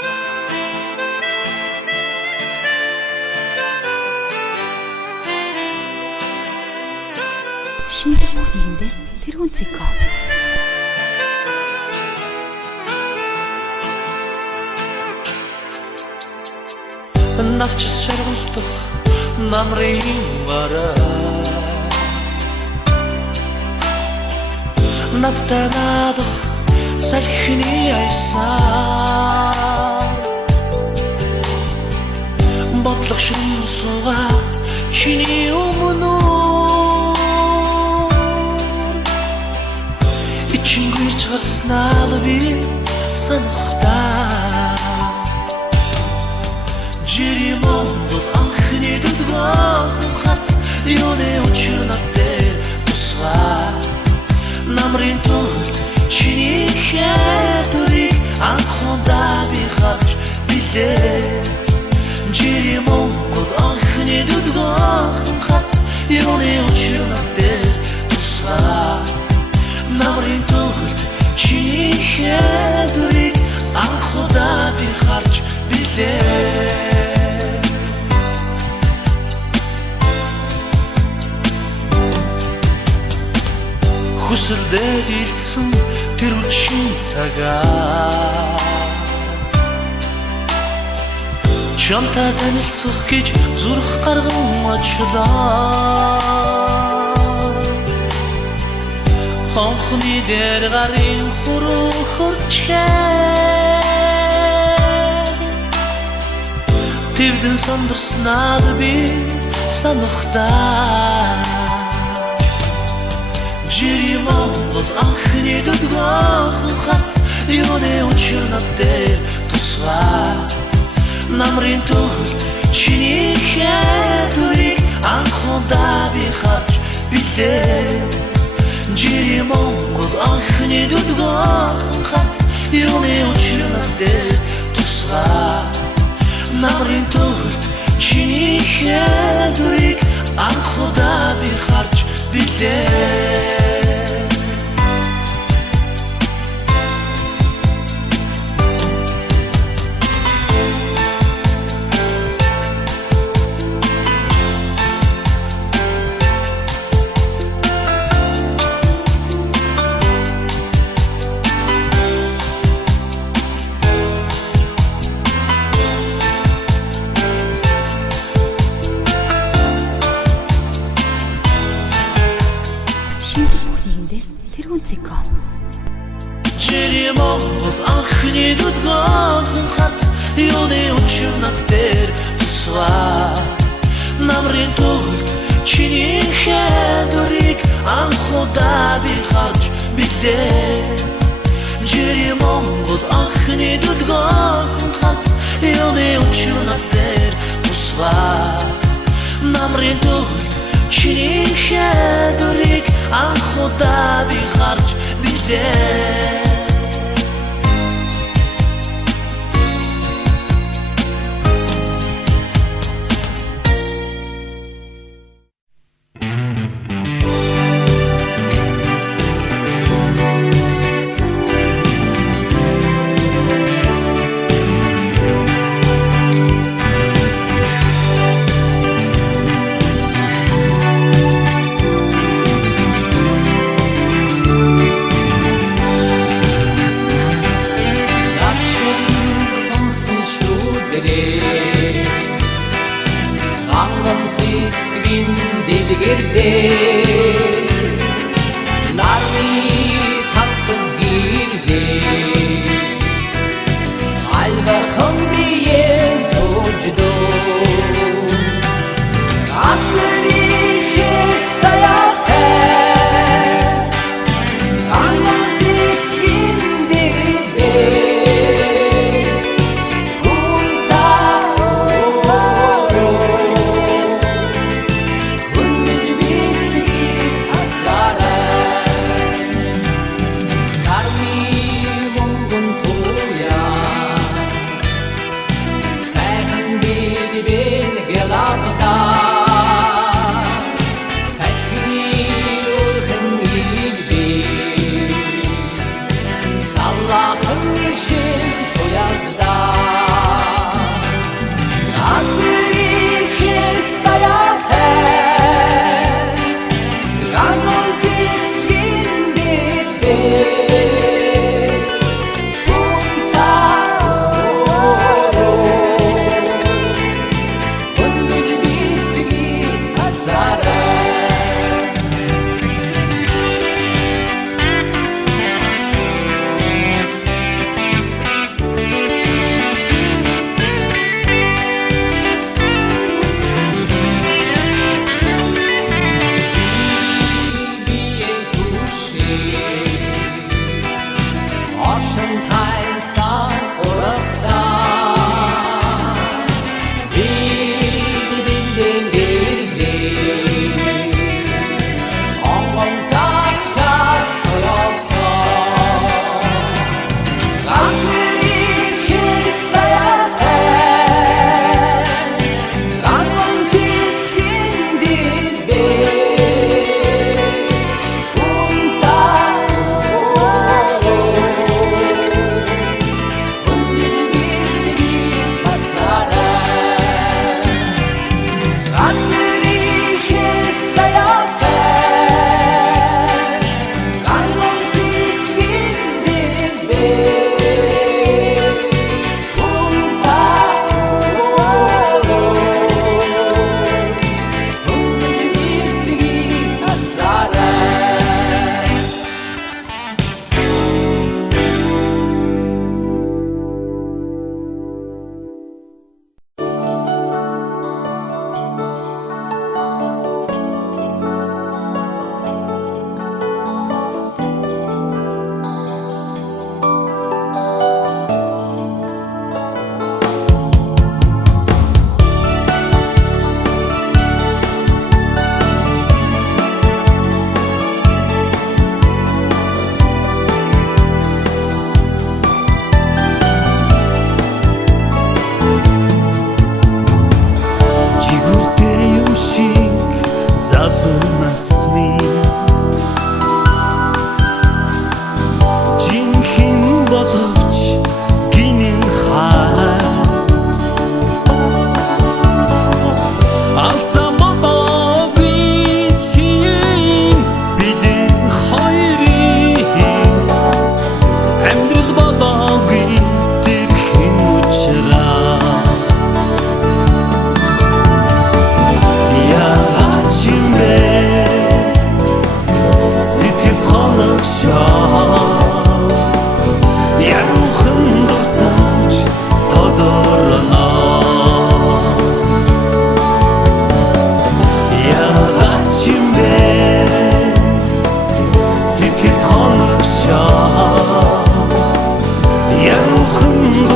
Шинэ бүх нэгэндээс тэрүүн цэнхөө. Навч шаргалдах намрын бараа надтай надах салхины айсан бодлого шинсуга чиний өмнө ичингэрч гарснаа би санахтаа Жиримондол анхны дудган хат юуны учирнаттэй тусгай намрын тулд чиний хэтурийг анхудаа би харж билээ Жиримондол анхны дудган хат юуны учирнаттэй тусгай намрын тулд чиний хэтурийг анхудаа би харж билээ Хүсэлдээ дийдсэн тэр үчийн цагаа Чамтай танилцах гэж зүрх гарган очлоо Хонхны дээр гарын хуруу хурчээ Тэрдэн сандарснаад би санахтаа Жиримондол анхны дудган хат юуны учирнаттэй тусгай намрын тулд чиний хэтурийг анхудаа би харж билээ Жиримондол анхны дудган хат юуны учирнаттэй тусгай намрын тулд чиний хэтурийг анхудаа би харж билээ Жиримондол анхны дудган хат юуны учирнаттэй тусгай намрын тулд чиний хэтурийг анхудаа би харж билээ Жиримондол анхны дудган хат юуны учирнаттэй тусгай намрын тулд чиний хэтурийг анхудаа би харж билээ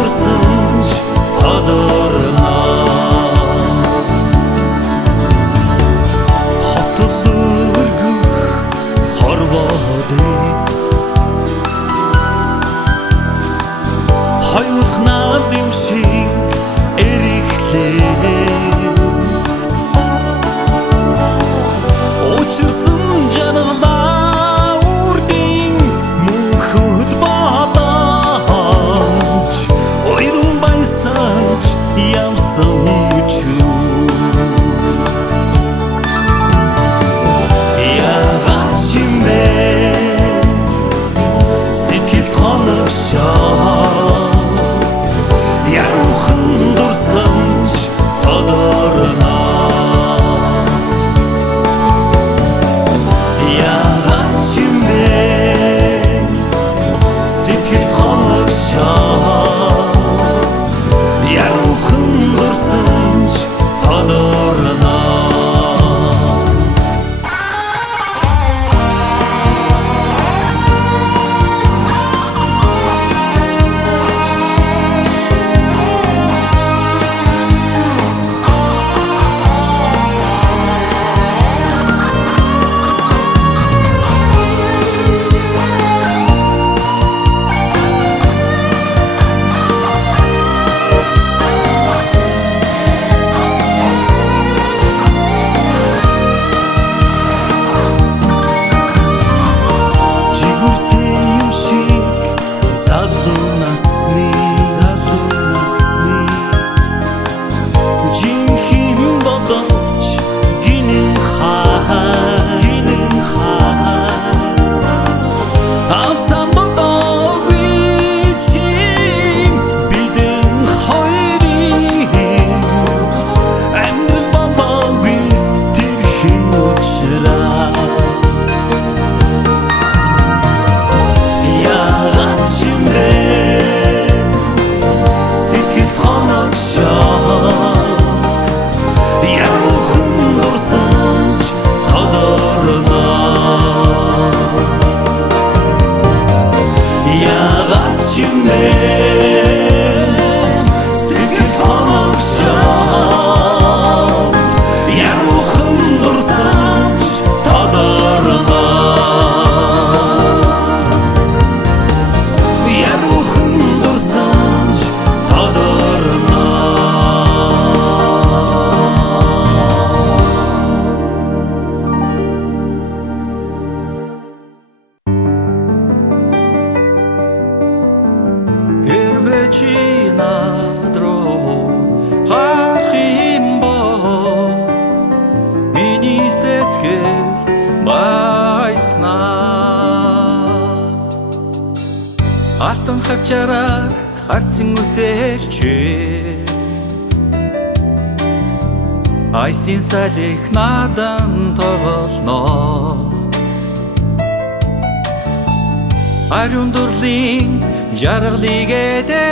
дурсан ч тодорно хотол өргөх хорвоодыг хоёулахнаад юм шиг эрэхлээ учирсан жаналаа үрдийн мөнхөд бадаач ойрон байсанч ямсан үчүү яагаад чимээ сэтгэл хоногшоо ярухан дурсанч тодорно яагаад чимээ сэтгэл хоногшоо ярухан дурсанч тодорно Айсын салих надан тоглоно Ариун дурлын жаргалыг эдэлж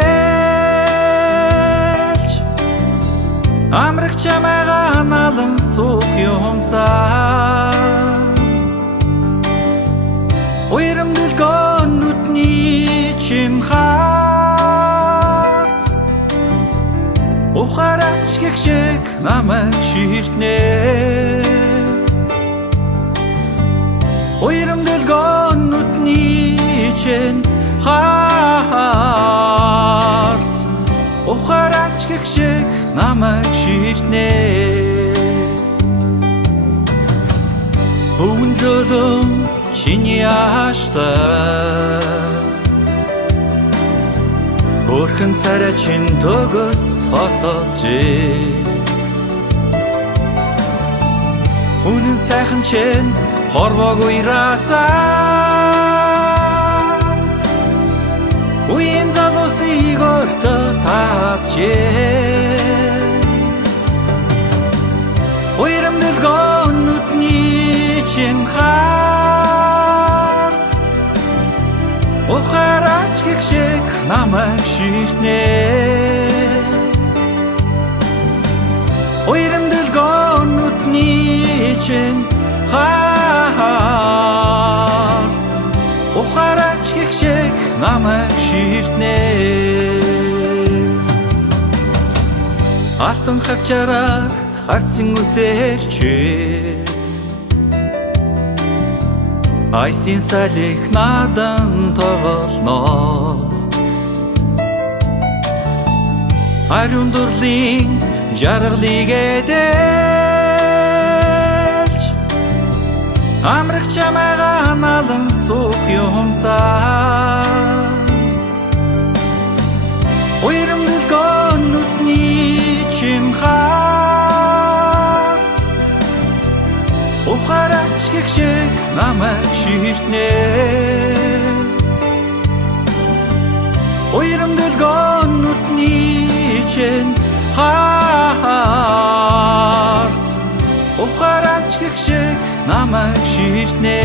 Амраг чамайгаа налан суух юмсаа Уйрамдал гонутний чин харц Ухараач гэгшиг намайг ширтнэ Уйрамдал гонутний чин харц Ухараач гэгшиг намайг ширтнэ Өвөн золон чиний ааштай Өрхөн сарай чин төгс хосолжээ Үнэн сайхан чин хорвоог уйраасаа Уян залуусыг өртөө таачээ Уйрамдал гонутний чин харц Ухараач гэгшиг намайг ширтнэ Уйрамдал гонутний чин харц харцсан үсэрч айсын салих надан тоглоно Ариун дурлын жаргалыг эдэлж амрах чамайгаа налан суух юмсаа Уйрамд гонотны чимхаас ухарач гэгшиг намайг ширтнэ Уйрамд гонотны чимхаас ухарач гэгшиг намайг ширтнэ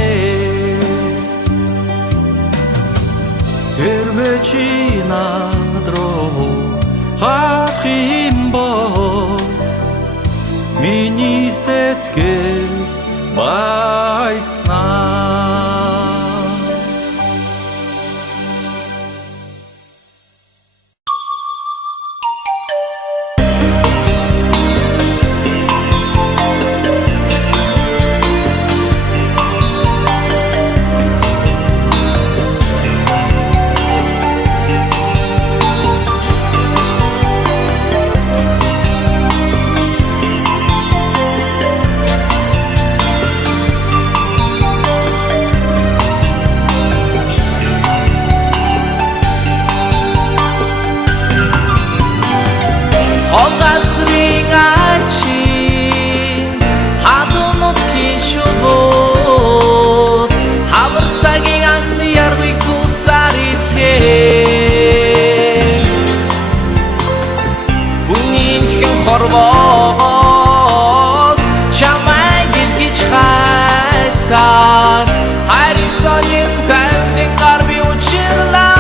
Хорвоос чамайг илгэж хайсан Харисонын тавьдын гар би учирлаа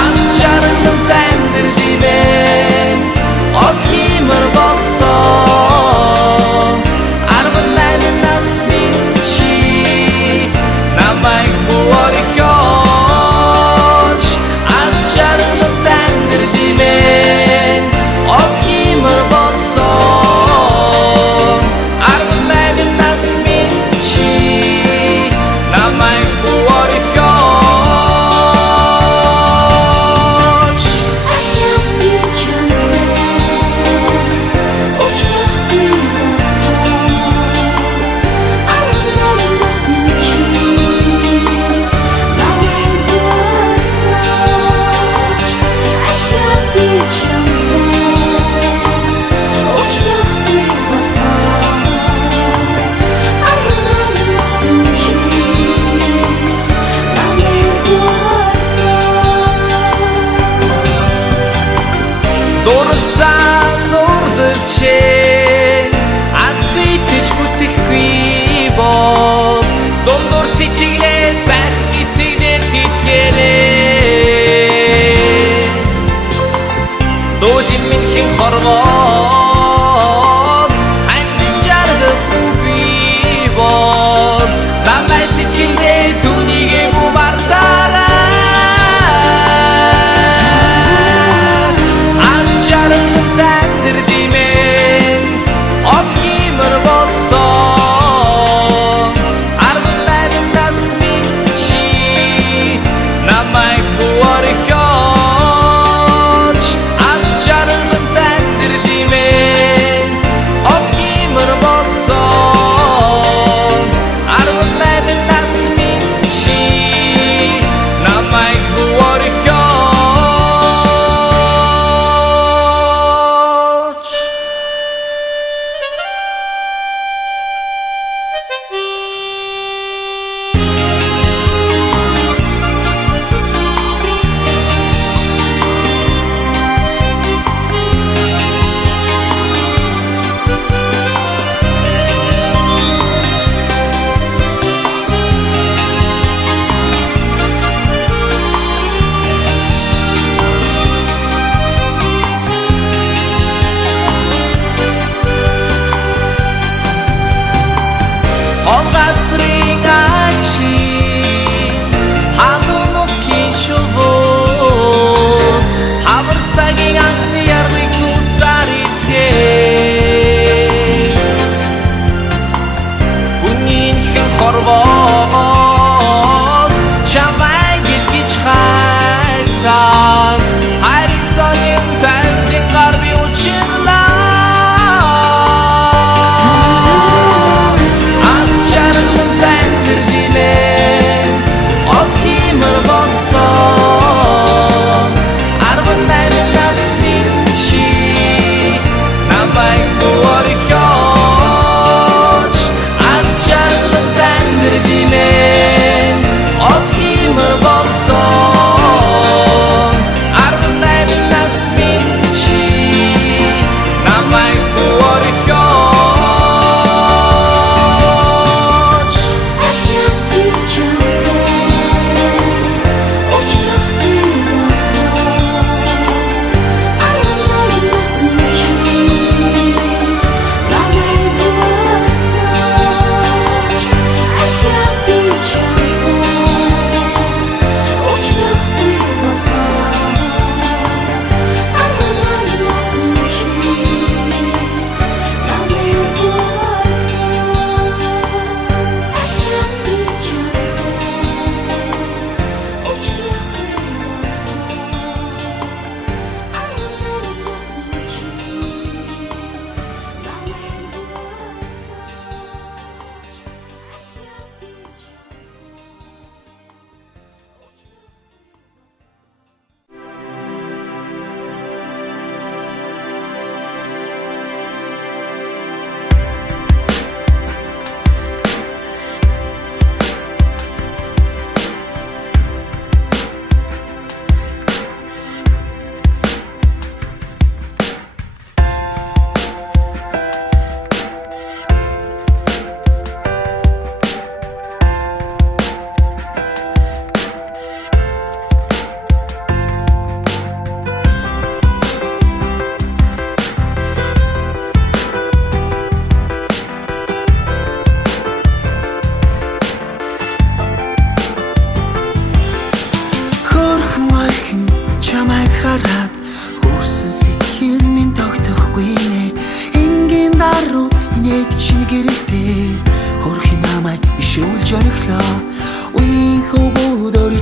Аз чаргалан тэмдэрлимэн От химэр болсон Арван наймын нас минчи Намайг буорихоч Аз чаргалан тэмдэрлимэн От химэр болсон Арван наймын нас минчи Намайг буорихоч Аян бичанэ Учрахны бахар Арван нас минчи Намайг буорихоч Аян бичанэ Учрахны бахар Арван нас минчи Намайг буорихоч Дурсан дурлалчээ Азгүй гэж бүтэхгүй бол Дундуур сэтгэлээ сайхан итгэнээр тэтгэрээ Дуулын минхэн хорвоод Ханьлын жаргал үгүй бол Намай сэтгэлдээ түүнийгээ бумартаарай Аз жаргалан тэмдэрлимэн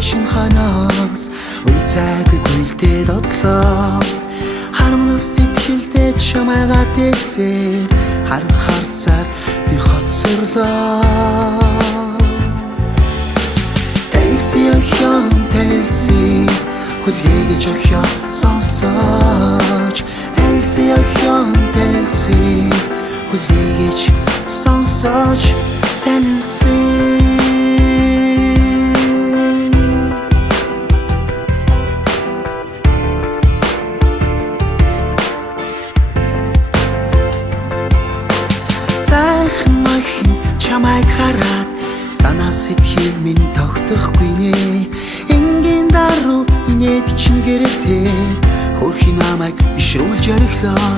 чинь ханаас үе цайгүй гүйлдээд одлоо харамлах сэтгэлдээ чамайгаа дэсээр харахаарсаар би хоцорлоо танилцсан танилцсан хүлээгэж охин сонсож танилцсан танилцсан хүлээгэж сонсож танилцсан чамайг хараад санаа сэтгэл минь тогтохгүй нэ энгийн даруу инээд чинь гэрэлтэй хөрхи намайг бишрүүлж ориглоо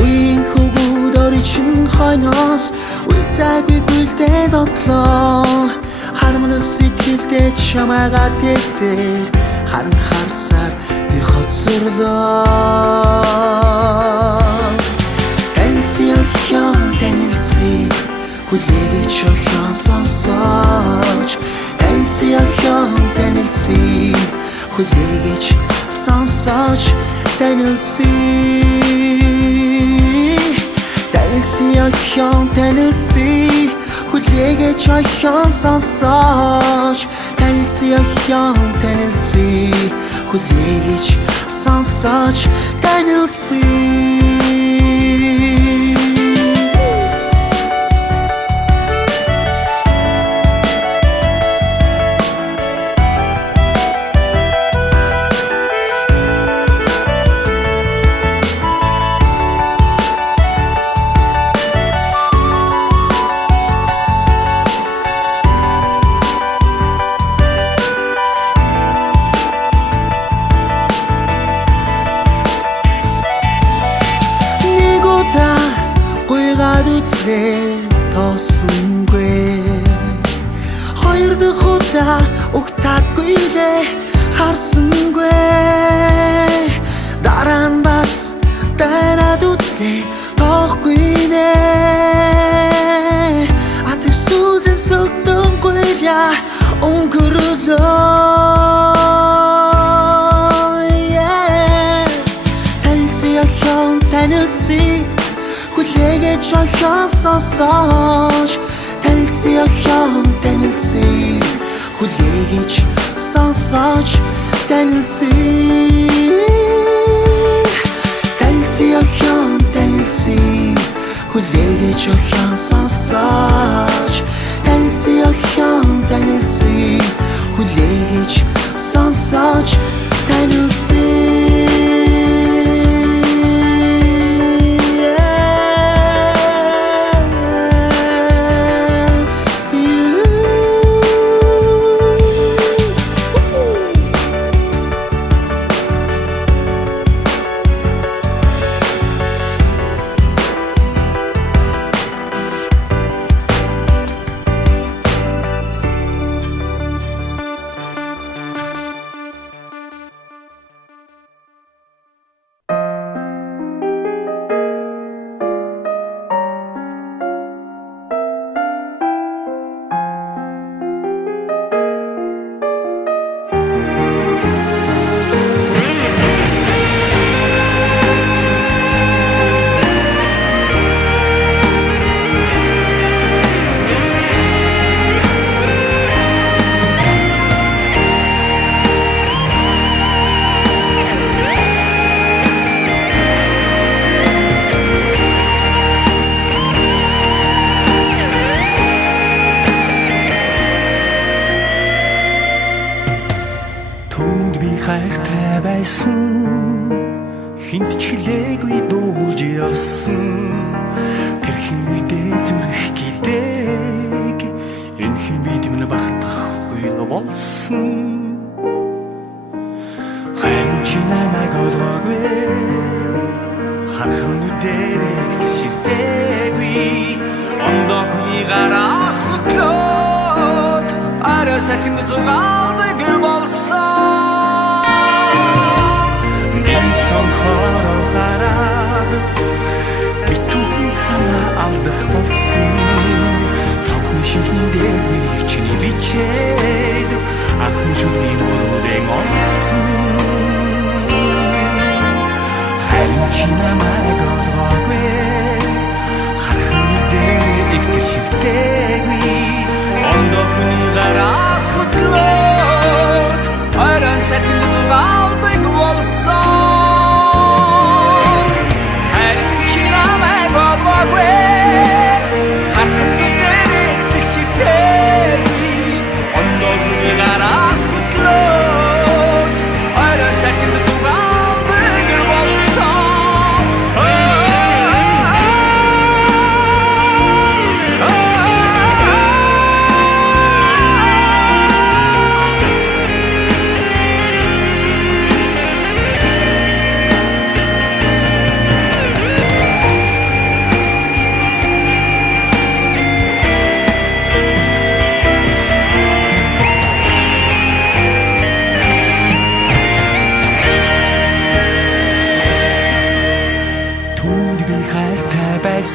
үеийн хөвгүүд орчин хойноос үе цагийг үлдээд онтлоо харамлах сэтгэлдээ чамайгаа дэсээр харахаарсаар би хоцорлоо танилцсан хүлээгэж охин сонсож танилцсан хүлээгэж сонсож танилцсан хүлээгэж охин сонсож танилцсан хүлээгэж сонсож танилцсан тосонгүй хоёр дахь удаа угтаадгүй лээ харсангүй дараа нь бас танаад үзлээ тоохгүй нэ атер сүлдэн söktönгүй я өнгөрлөө танилцсан хүлээгэж охин сонсож танилцсан хүлээгэж сонсож танилцсан хүлээгэж охин сонсож танилцсан хүлээгэж сонсож танилцсан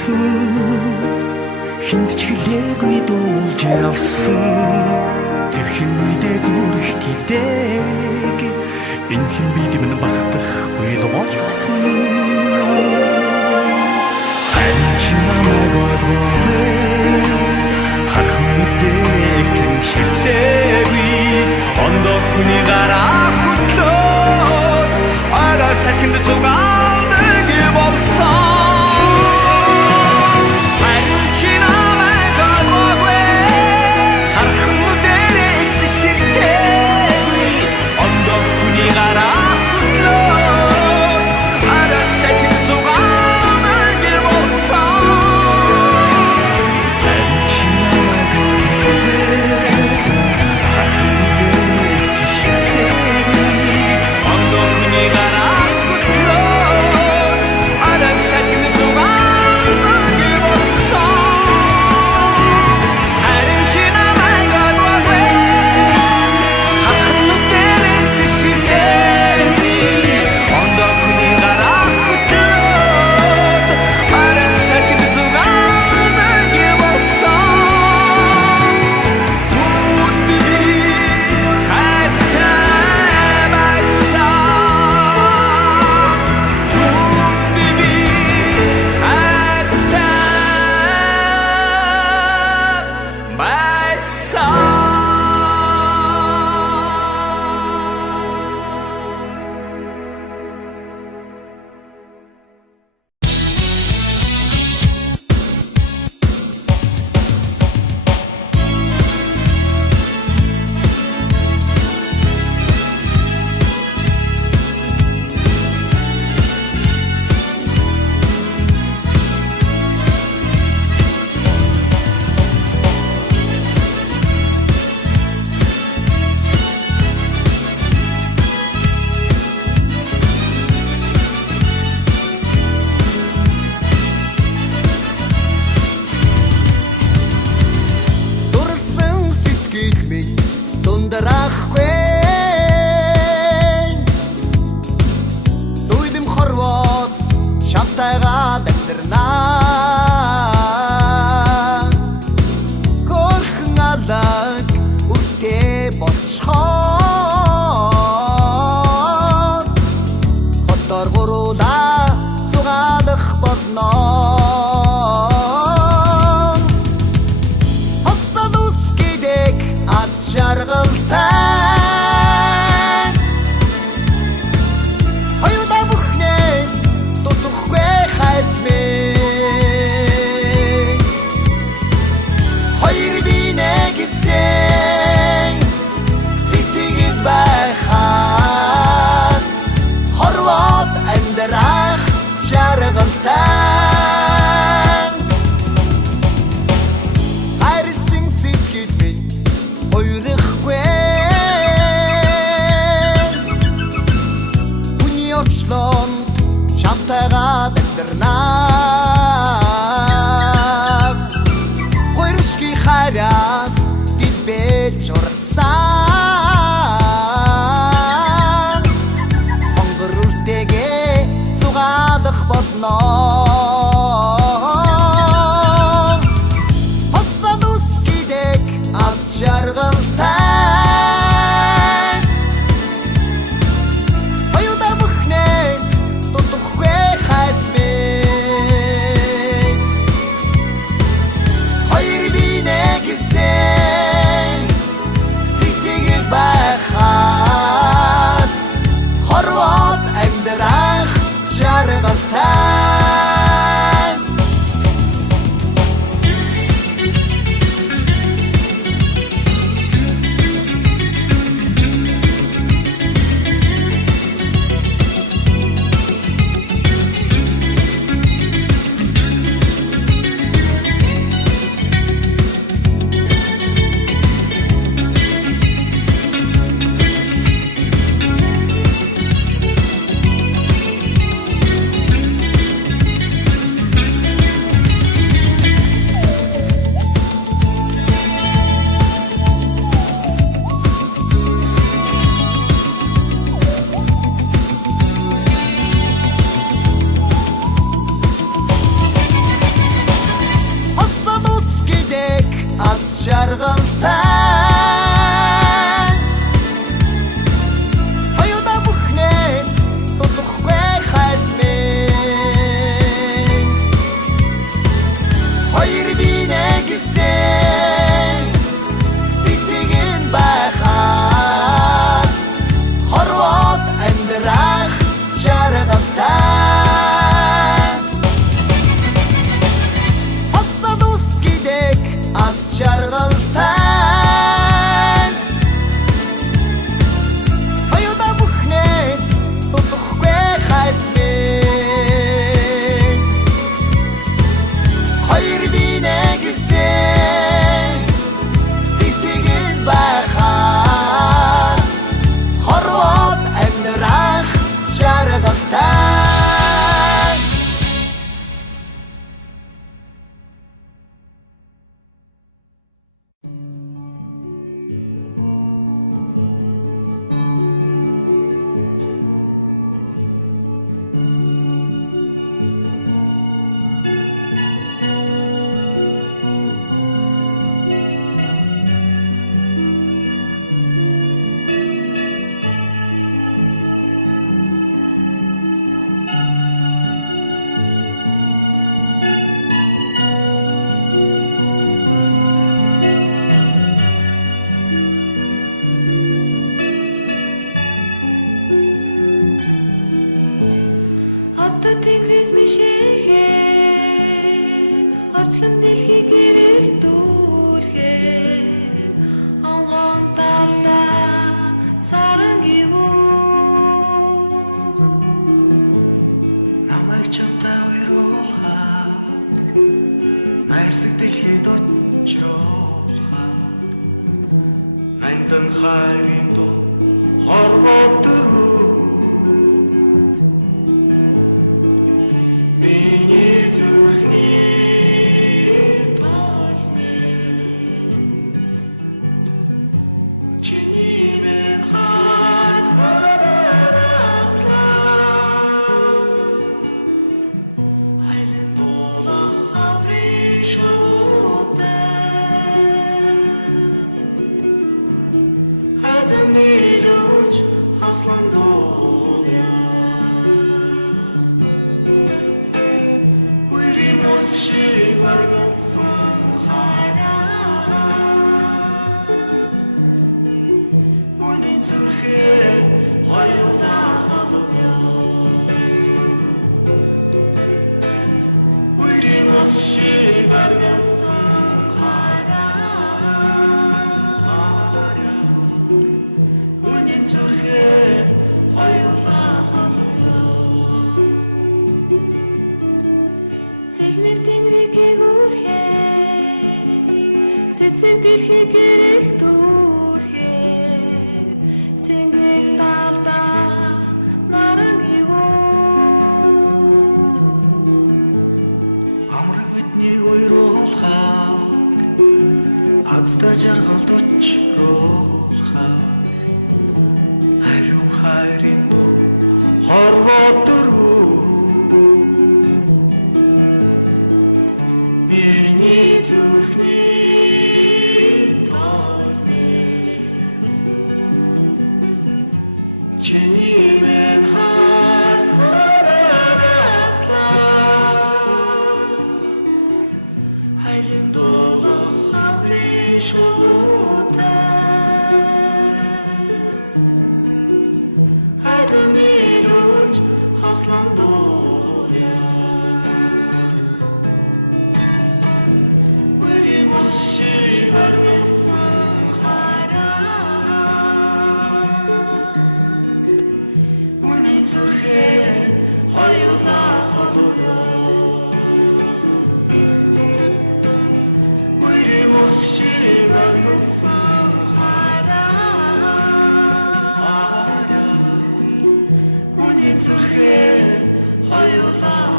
болсон хинт ч хэлээгүй дуулж явсан тэрхэн үедээ зүрх тидэг энэ хэн бид минь багтах үед болсон чи намайг болгоно хатхан үедээ зэн шилтэви ондоо хүний гараас хөтлөө арай сахинд зугаалдаг болсон Андорны гараас хөтлөө Хотод тэнгэрээс мишээхээр орчлон дэлхийг гэрэлтүүлэхээр онгон талдаа саран гівүү намайг чамтай уйруулахаар найрсаг дэлхийд очруулахаар мандан хайрын дуу хорвоо дөрөв миний зүрхний толмэ чиний мен хазараслаа хайлын дуула авриш Милуч аслан доля Уйрин усшиг варгасан хараа Үнэн зүрхээ хоёулаа халуя Уйрин усшиг варгасан хараа Цэгмэг тэнгэрийг гүйхээ цэцэг дэлхийг гэрэлтүүлэхээр цэнгэг талдаа наран гівүү амраг биднийг уйруулахаар азтай жаргалд учруулахаар хариу хайрын дуу хорвоо дөрөв миний зүрхний толмэ чиний мен хазараслаа хайлын дуулах авриш Милуч аслан доля Уйрин усшиг варгасан хараа Үнэн зүрхээ хоёулаа халуя Уйрин усшиг варгасан хараа Үнэн зүрхээ хоёулаа